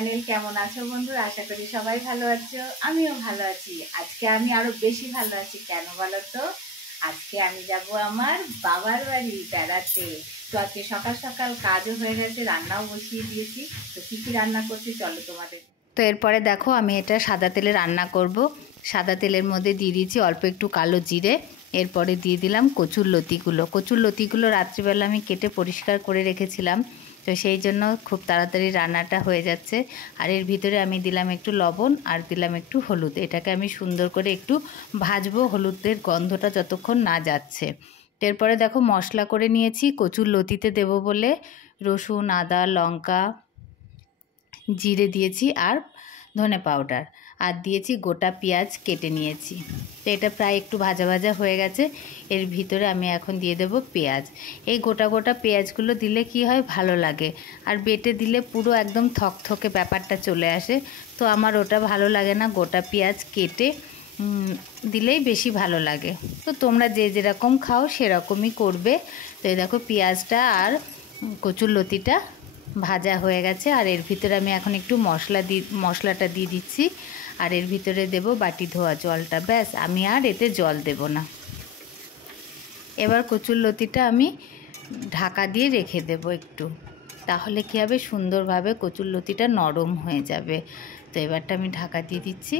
Channel. কেমন আছো বন্ধুরা? আশা করি সবাই ভালো আছো, আমিও ভালো আছি। আজকে আমি আরো বেশি ভালো আছি। কেন বলো তো? আজকে আমি যাব আমার বাবার বাড়ি বেড়াতে। তো আজকে সকাল সকাল কাজও হয়ে গেছে, রান্নাও বসিয়ে দিয়েছি। তো কি কি রান্না করছি চলো তোমাদের। তো এরপরে দেখো আমি এটা সাদা তেলে রান্না করব। সাদা তেলের মধ্যে দিয়ে দিয়েছি অল্প একটু কালো জিরে, এরপরে দিয়ে দিলাম কচুর লতিগুলো রাত্রিবেলা আমি কেটে পরিষ্কার করে রেখেছিলাম। তো সেই জন্য খুব তাড়াতাড়ি রান্নাটা হয়ে যাচ্ছে। আর এর ভিতরে আমি দিলাম একটু লবণ আর দিলাম একটু হলুদ। এটাকে আমি সুন্দর করে একটু ভাজবো, হলুদের গন্ধটা যতক্ষণ না যাচ্ছে। এরপরে দেখো মশলা করে নিয়েছি কচুর লতিতে দেবো বলে। রসুন, আদা, লঙ্কা, জিরে দিয়েছি আর ধনে পাউডার, আর দিয়েছি গোটা পেঁয়াজ কেটে নিয়েছি। তো এটা প্রায় একটু ভাজা ভাজা হয়ে গেছে। এর ভিতরে আমি এখন দিয়ে দেব পেঁয়াজ। এই গোটা গোটা পেঁয়াজগুলো দিলে কি হয়, ভালো লাগে। আর বেটে দিলে পুরো একদম থকথকে ব্যাপারটা চলে আসে। তো আমার ওটা ভালো লাগে না, গোটা পেঁয়াজ কেটে দিলেই বেশি ভালো লাগে। তো তোমরা যে যেরকম খাও সেরকমই করবে। তো এই দেখো পেঁয়াজটা আর কচুর লতিটা ভাজা হয়ে গেছে। আর এর ভিতরে আমি এখন একটু মশলাটা দিয়ে দিচ্ছি। আর এর ভিতরে দেব বাটি ধোয়া জলটা। ব্যাস, আমি আর এতে জল দেব না। এবার কচুর লতিটা আমি ঢাকা দিয়ে রেখে দেব একটু, তাহলে কী হবে, সুন্দরভাবে কচুর লতিটা নরম হয়ে যাবে। তো এবারটা আমি ঢাকা দিয়ে দিচ্ছি।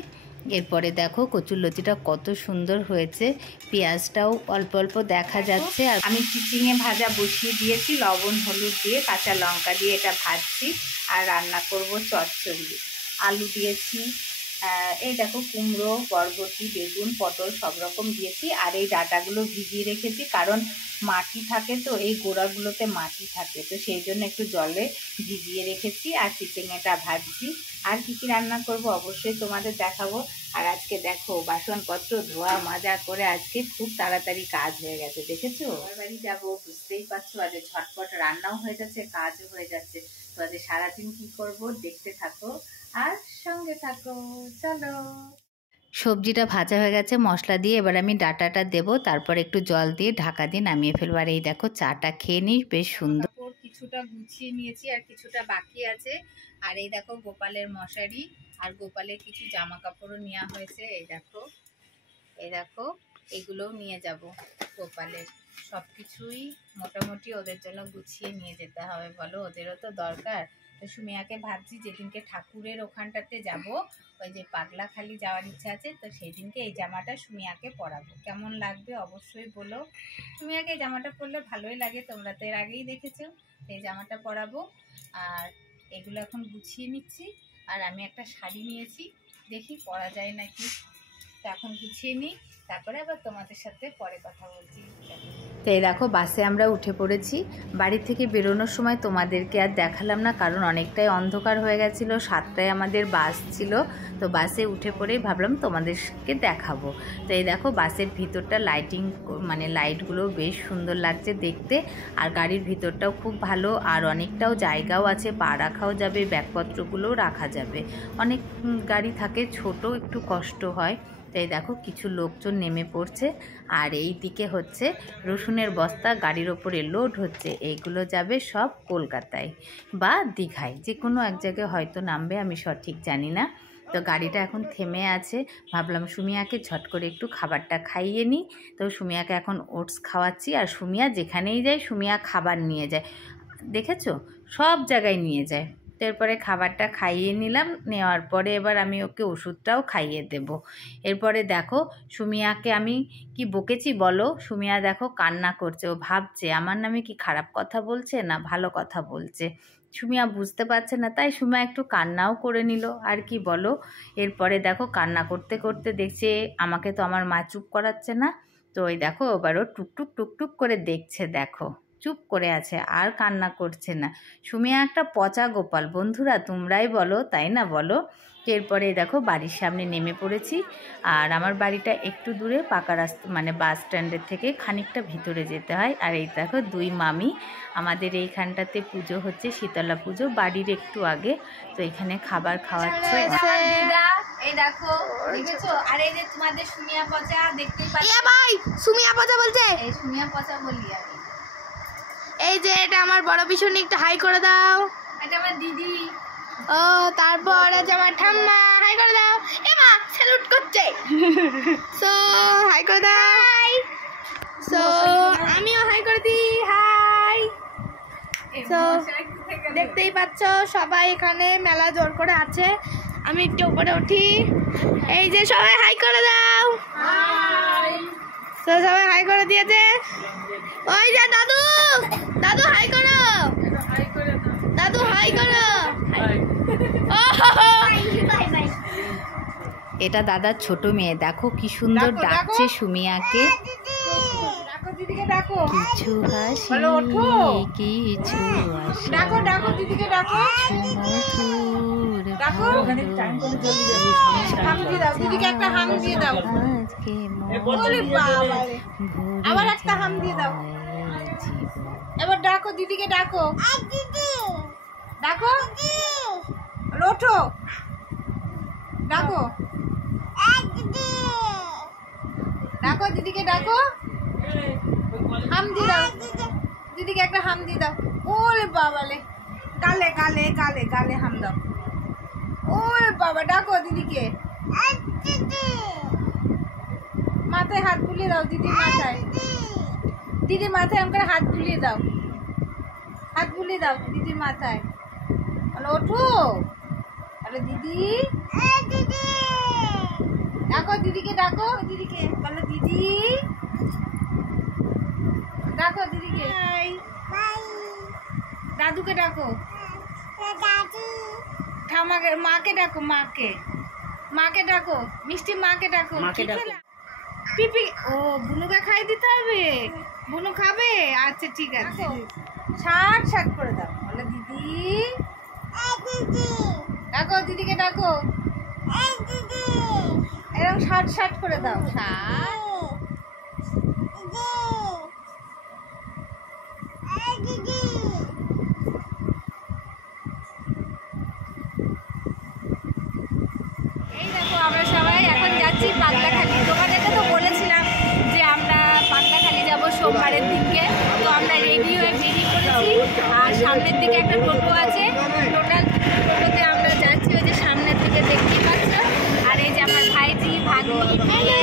এরপরে দেখো কচুর লতিটা কত সুন্দর হয়েছে, পেঁয়াজটাও অল্প অল্প দেখা যাচ্ছে। আর আমি চিচিঙে ভাজা বসিয়ে দিয়েছি, লবণ হলুদ দিয়ে কাঁচা লঙ্কা দিয়ে এটা ভাজছি। আর রান্না করব চচ্চড়ি, আলু দিয়েছি, এই দেখো কুমড়ো, বরবটি, বেগুন, পটল সব রকম দিয়েছি। আর এই ডাঁটাগুলো ভিজিয়ে রেখেছি, কারণ মাটি থাকে, তো এই গোড়াগুলোতে মাটি থাকে, তো সেই জন্য একটু জলে ভিজিয়ে রেখেছি। আর চিচিঙেটা ভাজছি। আর কী কী রান্না করব অবশ্যই তোমাদের দেখাবো। আর আজকে দেখো বাসনপত্র ধোয়া মাজা করে আজকে খুব তাড়াতাড়ি কাজ হয়ে গেছে, দেখেছো? বাড়ি যাবো, বুঝতেই পারছো। আজ ঝটপট রান্নাও হয়ে যাচ্ছে, কাজও হয়ে যাচ্ছে। তো আজ সারাদিন কি করব দেখতে থাকো আর সঙ্গে থাকো, চলো। সবজিটা ভাজা হয়ে গেছে মশলা দিয়ে। এবার আমি ডাঁটাটা দেব, তারপর একটু জল দিয়ে ঢাকা দিয়ে নামিয়ে ফেলবো। আর এই দেখো চাটা খেয়ে নিই, বেশ সুন্দর। কিছুটা গুছিয়ে নিয়েছি আর কিছুটা বাকি আছে। আর এই দেখো গোপালের মশারি আর গোপালের কিছু জামা কাপড়ও নেওয়া হয়েছে। এই দেখো এগুলোও নিয়ে যাব গোপালের। সব কিছুই মোটামুটি ওদের জন্য গুছিয়ে নিয়ে যেতে হবে, বলো, ওদেরও তো দরকার। তো সুমিয়াকে ভাবছি যেদিনকে ঠাকুরের ওখানটাতে যাব, ওই যে পাগলাখালি যাওয়ার ইচ্ছা আছে, তো সেই দিনকে এই জামাটা সুমিয়াকে পরাবো। কেমন লাগবে অবশ্যই বলো। সুমিয়াকে এই জামাটা পরলে ভালোই লাগে, তোমরা তো এর আগেই দেখেছো। এই জামাটা পরাবো। আর এগুলো এখন গুছিয়ে নিচ্ছি। আর আমি একটা শাড়ি নিয়েছি, দেখি পরা যায় নাকি। তো এখন গুছিয়ে নিই, তারপরে আবার তোমাদের সাথে পরে কথা বলছি। তো এই দেখো বাসে আমরা উঠে পড়েছি। বাড়ি থেকে বেরোনোর সময় তোমাদেরকে আর দেখালাম না, কারণ অনেকটাই অন্ধকার হয়ে গেছিলো। 7টায় আমাদের বাস ছিল। তো বাসে উঠে পড়েই ভাবলাম তোমাদেরকে দেখাবো। তো এই দেখো বাসের ভিতরটা লাইটিং, মানে লাইটগুলো বেশ সুন্দর লাগছে দেখতে। আর গাড়ির ভিতরটাও খুব ভালো, আর অনেকটাও জায়গাও আছে, পা রাখাও যাবে, ব্যাগপত্রগুলোও রাখা যাবে। অনেক গাড়ি থাকে ছোট, একটু কষ্ট হয়। তাই দেখো কিছু লোকজন নেমে পড়ছে। আর এই দিকে হচ্ছে রসুনের বস্তা গাড়ির ওপরে লোড হচ্ছে। এইগুলো যাবে সব কলকাতায় বা দীঘায়, যে কোনো এক জায়গায় হয়তো নামবে, আমি সঠিক জানি না। তো গাড়িটা এখন থেমে আছে। ভাবলাম সুমিয়াকে ঝট করে একটু খাবারটা খাইয়ে নিই। তো সুমিয়াকে এখন ওটস খাওয়াচ্ছি। আর সুমিয়া যেখানেই যায় সুমিয়া খাবার নিয়ে যায়, দেখেছো, সব জায়গায় নিয়ে যায়। এরপরে খাবারটা খাইয়ে নিলাম, নেওয়ার পরে এবার আমি ওকে ওষুধটাও খাইয়ে দেব। এরপরে দেখো সুমিয়াকে আমি কি বকেছি বলো। সুমিয়া দেখো কান্না করছে, ও ভাবছে আমার নামে কি খারাপ কথা বলছে না ভালো কথা বলছে। সুমিয়া বুঝতে পারছে না, তাই সুমিয়া একটু কান্নাও করে নিল, আর কি বলো। এরপরে দেখো কান্না করতে করতে দেখছে আমাকে তো আমার মা চুপ করাচ্ছে না। তো ওই দেখো এবারও টুকটুক টুকটুক করে দেখছে, দেখো চুপ করে আছে আর কান্না করছে না। সুমিয়া একটা পচা গোপাল, বন্ধুরা তোমরাই বলো, তাই না বলো। এরপরে দেখো বাড়ির সামনে নেমে পড়েছি। আর আমার বাড়িটা একটু দূরে, পাকা রাস্তা, মানে বাস স্ট্যান্ডের থেকে খানিকটা ভিতরে যেতে হয়। আর এই দেখো দুই মামি, আমাদের এইখানটাতে পুজো হচ্ছে, শীতলা পুজো, বাড়ির একটু আগে। তো এখানে খাবার খাওয়াচ্ছে। এই দেখো দেখেছো, আর এই যে তোমাদের সুমিয়া পচা দেখতেই পাচ্ছ। ভাই সুমিয়া পচা বলছে, এই সুমিয়া পচা বলি আমি। এই যে এটা আমার বড় পিছনে, একটু হাই করে দাও। এটা আমার দিদি, ও তারপর আছে আমার ঠাম্মা, হাই করে দাও। এ মা স্যালুট করছে। সো হাই করে দাও। সো আমিও হাই করে দিই, হাই। সো দেখতেই পাচ্ছ সবাই এখানে মেলা জোর করে আছে। আমি একটু উপরে উঠি। এই যে সবাই হাই করে দাও। তো সবাই হাই করে দিয়েছে। ওই যে দাদু, দাদু হাই করো, দাদু হাই করো। এটা দাদার ছোট মেয়ে, দেখো কি সুন্দর ডাকছে সুমিয়াকে। কিছু হাসি কিছু আবার একটা হাম দিয়ে দাও। এবার ডাকো দিদিকে, ডাকো ডাকো, ওঠো, ডাকো ডাকো দিদিকে, ডাকো, হাম দিয়ে দাও দিদিকে, একটা হাম দিয়ে দাও। ওরে বাবালে, গালে গালে গালে গালে হাম দাও। ওরে বাবা, ডাকো দিদিকে, মাথায় হাত বুলিয়ে দাও দিদির মাথায়, দিদির মাথায় আমাকে হাত বুলিয়ে দাও, হাত বুলিয়ে দাও দিদির মাথায়। ওঠো, আরে দিদি, ডাকো দিদিকে, ডাকো দিদিকে, বলো দিদি, ডাকো দিদিকে, দাদুকে ডাকো, ঠামাকে, মাকে ডাকো, মাকে, মাকে ডাকো, মিষ্টি মাকে ডাকো, মাকে ডাকো। পিপি, ও বুনুকে খাই দিতে হবে, বুনু খাবে, আচ্ছা ঠিক আছে। শার্ট শার্ট করে দাও, বলো দিদি, ডাকো দিদিকে, ডাকো, এরকম শার্ট শার্ট করে দাও, শার্ট। এই দেখো আমরা সবাই এখন যাচ্ছি পাগলাখালি। তোমাদেরকে তো বলেছিলাম যে আমরা পাগলাখালি যাব সোমবারের দিনকে। তো আমরা রেডি হয়ে বেরিয়ে পড়েছি, আর সামনের দিকে একটা টোটো আছে, টোটোতে আমরা যাচ্ছি। ওই যে সামনের দিকে দেখতেই পাচ্ছ। আর এই যে আমার ভাইজি, ভাগ্নি, মেয়ে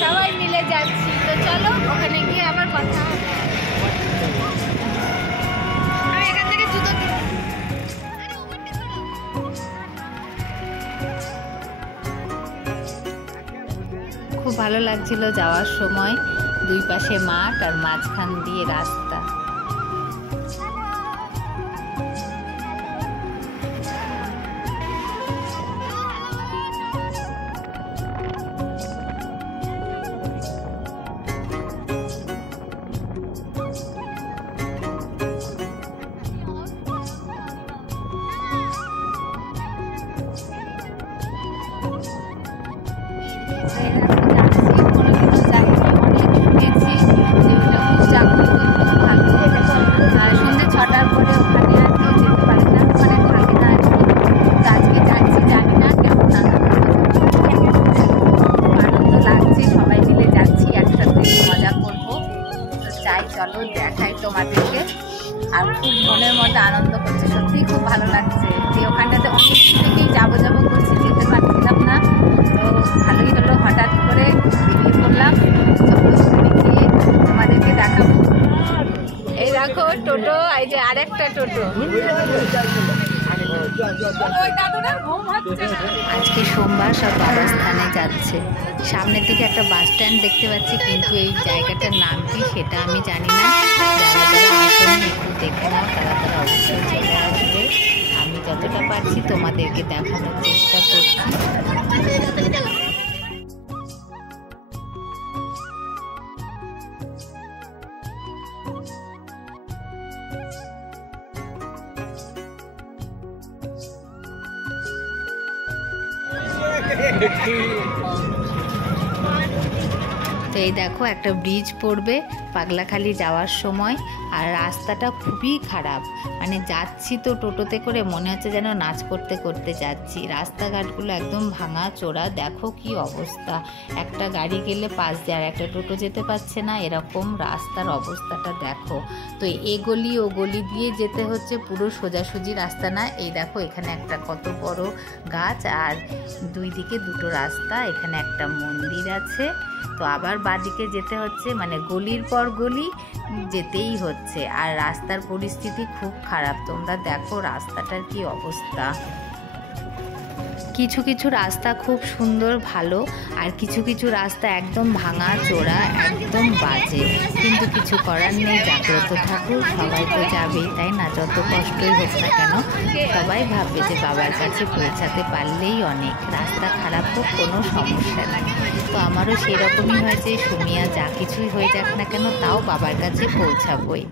সবাই মিলে যাচ্ছি। তো চলো ওখানে গিয়ে আবার কথা হবে। আমি এখান থেকে জুতো খুব ভালো লাগছিল যাওয়ার সময়, দুই পাশে মাঠ আর মাঝখান দিয়ে রাস্তা। সন্ধ্যে 6টার পরে ওখানে আর কেউ যেতে পারে না, ওখানে থাকে না আর কি। তো আজকে যাচ্ছি, জানি না কেমন আনন্দ লাগছে, সবাই মিলে যাচ্ছি, একসাথে মজা করবো। তো চাই চলো দেখাই তোমাদেরকে। আর খুব মনের মধ্যে আনন্দ করছে, সত্যিই খুব ভালো লাগছে। যে ওখানটাতে অনেক থেকেই যাবো যাবো করছি, যেতে পারছিলাম না। তো ভালোই হলো, হঠাৎ করে বেরিয়ে পড়লাম। গিয়ে তোমাদেরকে দেখাবো। এই দেখো টোটো, এই যে আরেকটা টোটো। আজকে সোমবার, সব বাবার স্থানে যাচ্ছে। সামনের দিকে একটা বাস স্ট্যান্ড দেখতে পাচ্ছি, কিন্তু এই জায়গাটার নাম কি সেটা আমি জানি না। যারা যারা আসেনি একটু দেখে নাও, তারা তারা অবশ্যই চলে আসবে। আমি যতটা পারছি তোমাদেরকে দেখানোর চেষ্টা করছি। তো এই দেখো একটা ব্রিজ পড়বে পাগলাখালি যাওয়ার সময়, আর রাস্তাটা খুবই খারাপ, মানে যাচ্ছি তো টোটোতে করে মনে হচ্ছে যেন নাচ করতে করতে যাচ্ছি। রাস্তাঘাটগুলো একদম ভাঙা চোরা, দেখো কি অবস্থা, একটা গাড়ি গেলে পাশ দিয়ে আর একটা টোটো যেতে পারছে না, এরকম রাস্তার অবস্থাটা দেখো। তো এ গলি ও গলি দিয়ে যেতে হচ্ছে, পুরো সোজাসুজি রাস্তা না। এই দেখো এখানে একটা কত বড় গাছ আর দুই দিকে দুটো রাস্তা, এখানে একটা মন্দির আছে। তো আবার বাঁদিকে যেতে হচ্ছে, মানে গলির পর গলি যেতেই হচ্ছে। আর রাস্তার পরিস্থিতি খুব খারাপ, তোমরা দেখো রাস্তাটার কি অবস্থা। কিছু কিছু রাস্তা খুব সুন্দর ভালো, আর কিছু কিছু রাস্তা একদম ভাঙা চোরা, একদম বাজে, কিন্তু কিছু করার নেই, জাগ্রত ঠাকুর, সবাই তো যাবেই তাই না, যত কষ্টই হোক না কেন সবাই ভাববে যে বাবার কাছে পৌঁছাতে পারলেই অনেক। রাস্তা খারাপ হোক কোনো সমস্যা নেই। তো আমারও সেরকমই হয়েছে, সুমিয়া যা কিছুই হয়ে যাক না কেন তাও বাবার কাছে পৌঁছাবই।